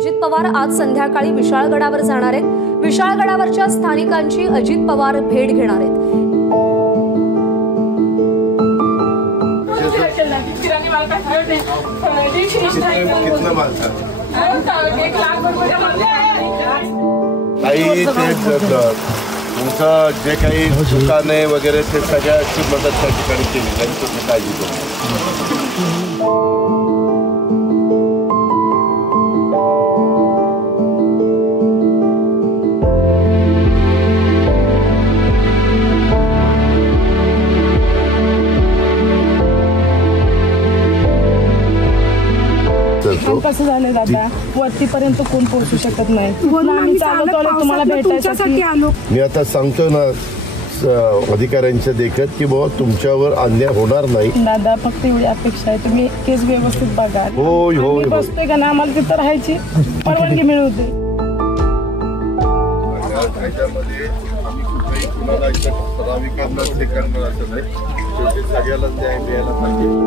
अजित पवार आज संध्याकाळी विशाळगडावर जाणार आहेत। विशाळगडावरच्या स्थानिकांची अजित पवार भेट घेणार आहेत। तुमचं जे काही दुकाने वगैरे ते सगळ्याची मदत त्या ठिकाणी केली जाईल, तुम्ही काळजी करू। कसं झालंय दादा, वरतीपर्यंत कोण पोहोचू शकत नाही। आम्ही चालत आलो तुम्हाला भेटायसाठी आलो। मी आता सांगतो ना अधिकाऱ्यांच्या देखत की बाबा तुमच्यावर अन्याय होणार नाही दादा, फक्त एवढी अपेक्षा आहे तुम्ही केस व्यवस्थित बघा। होय होय बसतोय का ना, आम्हाला तिथं राहायची परवानगी मिळवते। आम्ही कुठेही कुणाला ठराविकांना हे करणार असं नाही, शेवटी सगळ्याला न्याय मिळायला पाहिजे।